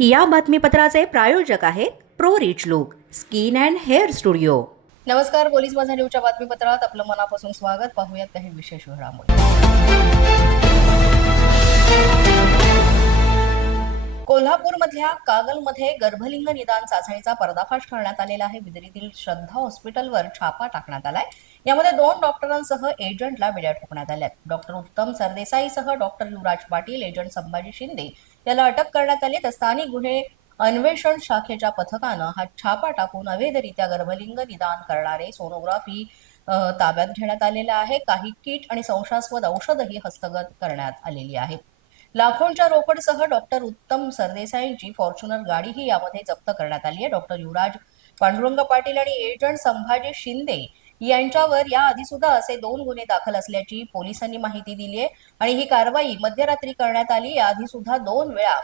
या बातमीपत्राचे प्रायोजक आहेत Pro Rich Look Skin and Hair studio. नमस्कार. पोलीस माझा न्यूजच्या बातमीपत्रात आपलं मनापासून स्वागत. पाहूयात काही विशेष घडामोडी. कोल्हापूरमधल्या कागलमध्ये गर्भलिंग निदान चाचणीचा पर्दाफाश करण्यात आलेला आहे. बिदरीतील श्रद्धा हॉस्पिटलवर छापा टाकण्यात आलाय. यामध्ये 2 डॉक्टरांसह एजंटला बेड्या ठोकण्यात आल्यात. डॉक्टर उत्तम सरदेसाईसह डॉक्टर युवराज पाटील, एजंट संभाजी शिंदे याला अटक करण्यात आली. तर स्थानिक गुन्हे अन्वेषण शाखेच्या पथकानं हा छापा टाकून अवैधरित्या गर्भलिंग निदान करणारे सोनोग्राफी ताब्यात घेण्यात आलेला आहे. काही किट आणि संशयास्पद औषधही हस्तगत करण्यात आलेली आहेत. लाखोंच्या रोकडसह डॉक्टर उत्तम सरदेसाईंची फॉर्च्युनर गाडीही यामध्ये जप्त करण्यात आली आहे. डॉक्टर युवराज पांडुरंग पाटील आणि एजंट संभाजी शिंदे यांच्यावर याआधी सुद्धा असे 2 गुन्हे दाखल असल्याची पोलिसांनी माहिती दिली आहे आणि ही कारवाई मध्यरात्री करण्यात आली. याआधी सुद्धा 2 वेळा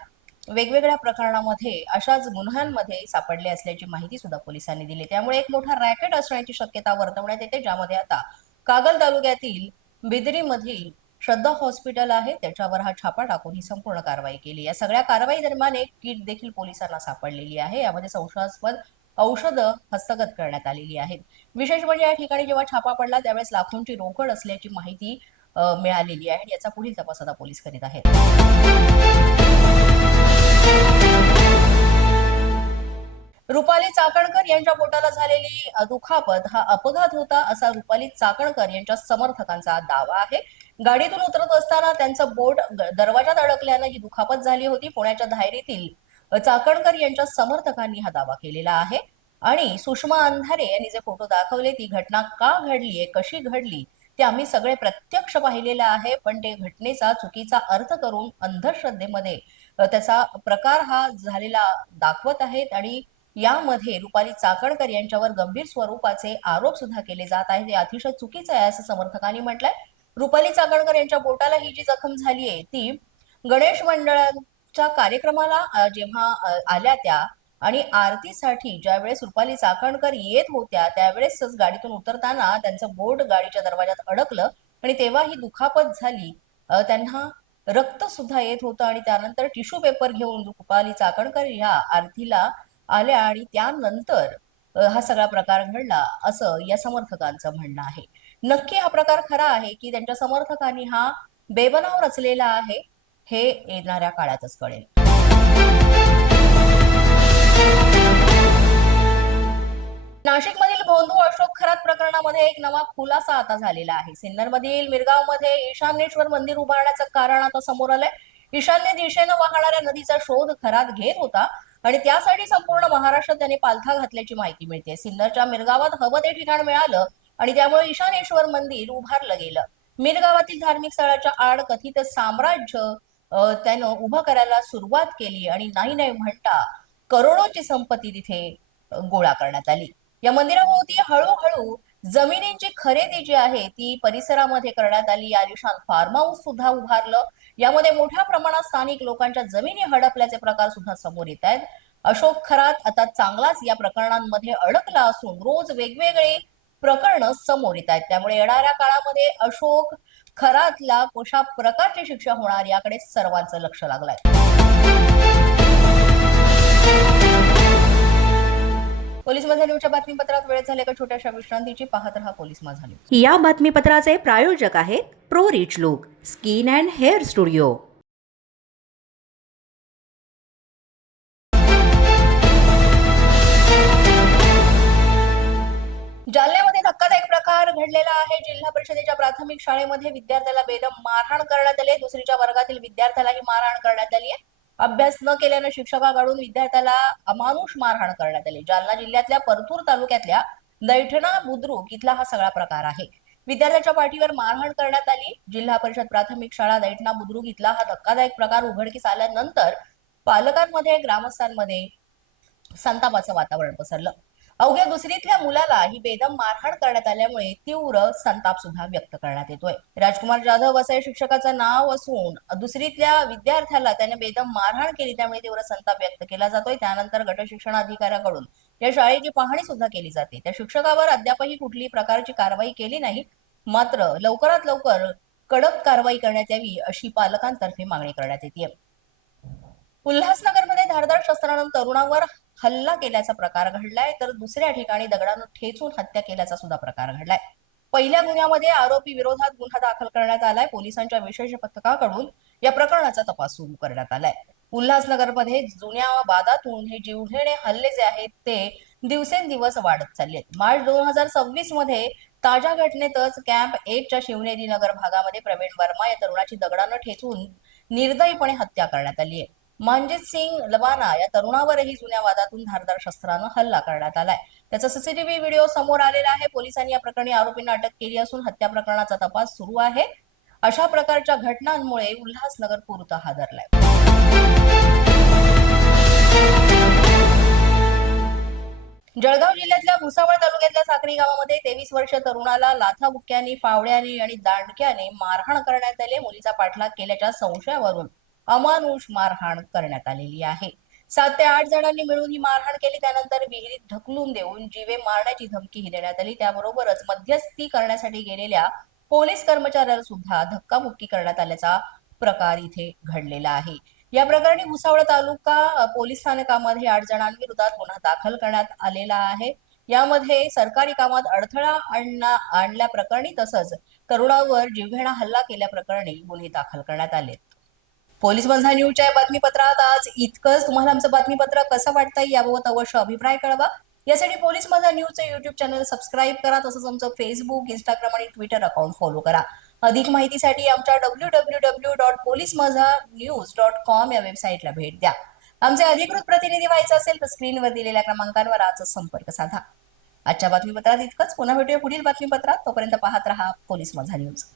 वेगवेगळ्या प्रकरणामध्ये अशाच गुन्ह्यांमध्ये सापडले असल्याची माहिती सुद्धा पोलिसांनी दिली. त्यामुळे एक मोठा रॅकेट असण्याची शक्यता वर्तवण्यात येते, ज्यामध्ये आता कागल तालुक्यातील बिदरीमधील श्रद्धा हॉस्पिटल आहे त्याच्यावर हा छापा टाकून ही संपूर्ण कारवाई केली. या सगळ्या कारवाई दरम्यान एक किट देखील पोलिसांना सापडलेली आहे. यामध्ये संशयास्पद औषधं हस्तगत करण्यात आलेली आहेत. विशेष म्हणजे या ठिकाणी जेव्हा छापा पडला त्यावेळेस लाखोंची रोकड असल्याची माहिती मिळालेली आहे. याचा पुढील तपास आता पोलीस करीत आहेत. रुपाली चाकणकर यांच्या पोटाला झालेली दुखापत हा अपघात होता, असा रुपाली चाकणकर यांच्या समर्थकांचा दावा आहे. गाडीतून उतरत असताना त्यांचं बोट दरवाजात अडकल्यानं ही दुखापत झाली होती. पुण्याच्या धायरीतील चाकणकर यांच्या समर्थकांनी हा दावा केलेला आहे आणि सुषमा अंधारे यांनी जे फोटो दाखवले, ती घटना का घडलीये, कशी घडली ते आम्ही सगळे प्रत्यक्ष पाहिलेलं आहे. पण ते घटनेचा चुकीचा अर्थ करून अंधश्रद्धेमध्ये त्याचा प्रकार हा झालेला दाखवत आहेत आणि यामध्ये रुपाली चाकणकर यांच्यावर गंभीर स्वरूपाचे आरोप सुद्धा केले जात आहेत. हे अतिशय चुकीचं आहे असं समर्थकांनी म्हटलंय. रुपाली चाकणकर यांच्या बोटाला ही जी जखम झाली आहे ती गणेश मंडळाच्या कार्यक्रमाला जेव्हा आल्या त्या आणि आरतीसाठी ज्यावेळेस रुपाली चाकणकर येत होत्या त्यावेळेसच गाडीतून उतरताना त्यांचं बोट गाडीच्या दरवाजात अडकलं आणि तेव्हा ही दुखापत झाली. त्यांना रक्त सुद्धा येत होतं आणि त्यानंतर टिश्यू पेपर घेऊन रुपाली चाकणकर ह्या आरतीला आल्या आणि त्यानंतर हा सगळा प्रकार घडला असं या समर्थकांचं म्हणणं आहे. नक्की हा प्रकार खरा आहे की त्यांच्या समर्थकांनी हा बेबनाव रचलेला आहे हे येणाऱ्या काळातच कळेल. नाशिकमधील भोंदू अशोक खरात प्रकरणामध्ये एक नवा खुलासा आता झालेला आहे. सिन्नरमधील मिरगावमध्ये ईशान्येश्वर मंदिर उभारण्याचं कारण आता समोर आलंय. ईशान्य दिशेनं वाहणाऱ्या नदीचा शोध खरात घेत होता आणि त्यासाठी संपूर्ण महाराष्ट्रात त्यांनी पालथा घातल्याची माहिती मिळते. सिन्नरच्या मिरगावात हवं ते ठिकाण मिळालं आणि त्यामुळे ईशानेश्वर मंदिर उभारलं गेलं. मिरगावातील धार्मिक स्थळाच्या आड कथित साम्राज्य त्यानं उभं करायला सुरुवात केली आणि नाही नाही म्हणता करोडोची संपत्ती तिथे गोळा करण्यात आली. या मंदिराभोवती हळूहळू जमिनींची खरेदी जी आहे ती परिसरामध्ये करण्यात आली. आलिशान फार्म हाऊस सुद्धा उभारलं. यामध्ये मोठ्या प्रमाणात स्थानिक लोकांच्या जमिनी हडपल्याचे प्रकार सुद्धा समोर येत आहेत. अशोक खरात आता चांगलाच या प्रकरणांमध्ये अडकला असून रोज वेगवेगळे प्रकरण समोर येत आहेत. त्यामुळे येणाऱ्या काळामध्ये अशोक खरातला कशा प्रकारची शिक्षा होणार याकडे सर्वांचं लक्ष लागलंय. पोलीस माझा न्यूजच्या बातमीपत्रात वेळ झाले का छोट्याशा विश्रांतीची. पाहत रहा पोलीस माझा न्यूज. या बातमीपत्राचे प्रायोजक आहेत Pro Rich Look Skin and Hair Studio. जालन्यामध्ये धक्कादायक प्रकार घडलेला आहे. जिल्हा परिषदेच्या प्राथमिक शाळेमध्ये विद्यार्थ्याला बेदम मारहाण करण्यात आली. दुसरीच्या वर्गातील विद्यार्थ्यालाही मारहाण करण्यात आली आहे. अभ्यास न केल्यानं शिक्षकाकडून विद्यार्थ्याला अमानुष मारहाण करण्यात आली. जालना जिल्ह्यातल्या परतूर तालुक्यातल्या दैठणा बुद्रुक इथला हा सगळा प्रकार आहे. विद्यार्थ्याच्या पाठीवर मारहाण करण्यात आली. जिल्हा परिषद प्राथमिक शाळा दैठणा बुद्रुक इथला हा धक्कादायक प्रकार उघडकीस आल्यानंतर पालकांमध्ये ग्रामस्थांमध्ये संतापाचं वातावरण पसरलं. अवघ्या दुसरीतल्या मुलाला ही बेदम मारहाण करण्यात आल्यामुळे तीव्र संताप सुद्धा व्यक्त करण्यात येतोय. राजकुमार जाधव असं शिक्षकाचं नाव असून दुसरीतल्या विद्यार्थ्याला त्याने बेदम मारहाण केली, त्यामुळे तीव्र संताप व्यक्त केला जातोय. त्यानंतर गट शिक्षण अधिकाऱ्याकडून या शाळेची पाहणी सुद्धा केली जाते. त्या शिक्षकावर अद्यापही कुठलीही प्रकारची कारवाई केली नाही. मात्र लवकरात लवकर कडक कारवाई करण्यात यावी अशी पालकांतर्फे मागणी करण्यात येते. उल्हासनगरमध्ये धारदार शस्त्रानं तरुणावर हल्ला केल्याचा प्रकार घडलाय, तर दुसऱ्या ठिकाणी दगडानं ठेचून हत्या केल्याचा सुद्धा प्रकार घडलाय. पहिल्या गुन्ह्यामध्ये आरोपी विरोधात गुन्हा दाखल करण्यात आलाय. पोलिसांच्या विशेष पथकाकडून या प्रकरणाचा तपास सुरू करण्यात आलाय. उल्हासनगरमध्ये जुन्या वादातून हे जीवघेणे हल्ले जे आहेत ते दिवसेंदिवस वाढत चालले आहेत. मार्च 2026 मध्ये ताज्या घटनेतच कॅम्प 1 च्या शिवनेरी नगर भागामध्ये प्रवीण वर्मा या तरुणाची दगडानं ठेचून निर्दयीपणे हत्या करण्यात आली आहे. मनजित सिंग लवाना या तरुणावरही जुन्या वादातून धारदार शस्त्रानं हल्ला करण्यात आलाय. त्याचा सीसीटीव्ही व्हिडिओ समोर आलेला आहे. पोलिसांनी या प्रकरणी आरोपींना अटक केली असून हत्या प्रकरणाचा तपास सुरू आहे. अशा प्रकारच्या घटनांमुळे उल्हासनगर पूर्णतः हादरलाय. जळगाव जिल्ह्यातल्या भुसावळ तालुक्यातल्या साक्री गावामध्ये 23 वर्षीय तरुणाला लाथाबुक्क्यांनी, फावड्याने आणि दांडक्याने मारहाण करण्यात आली. मुलीचा पाठलाग केल्याच्या संशयावरून अमानुष मारहाण करण्यात आलेली आहे. 7 ते 8 जणांनी मिळून ही मारहाण केली. त्यानंतर विहिरीत ढकलून देऊन जीवे मारण्याची धमकीही देण्यात आली. त्याबरोबरच मध्यस्थी करण्यासाठी गेलेल्या पोलीस कर्मचाऱ्याला सुद्धा धक्काबुक्की करण्यात आल्याचा प्रकार इथे घडलेला आहे. या प्रकरणी भुसावळ तालुका पोलीस स्थानकामध्ये 8 जणांविरोधात गुन्हा दाखल करण्यात आलेला आहे. यामध्ये सरकारी कामात अडथळा आणल्याप्रकरणी तसंच तरुणावर जीवघेणा हल्ला केल्याप्रकरणी गुन्हे दाखल करण्यात आले. पोलीस माझा न्यूजच्या या बातमीपत्रात आज इतकंच. तुम्हाला आमचं बातमीपत्र कसं वाटतंय याबाबत अवश्य अभिप्राय कळवा. यासाठी पोलीस माझा न्यूजचं युट्यूब चॅनल सबस्क्राईब करा. तसंच आमचं फेसबुक, इंस्टाग्राम आणि ट्विटर अकाउंट फॉलो करा. अधिक माहितीसाठी आमच्या www.policemazanews.com या वेबसाईटला भेट द्या. आमचे अधिकृत प्रतिनिधी व्हायचं असेल तर स्क्रीनवर दिलेल्या क्रमांकांवर आजच संपर्क साधा. आजच्या बातमीपत्रात इतकंच. पुन्हा भेटूया पुढील बातमीपत्रात. तोपर्यंत पाहत रहा पोलीस माझा न्यूज.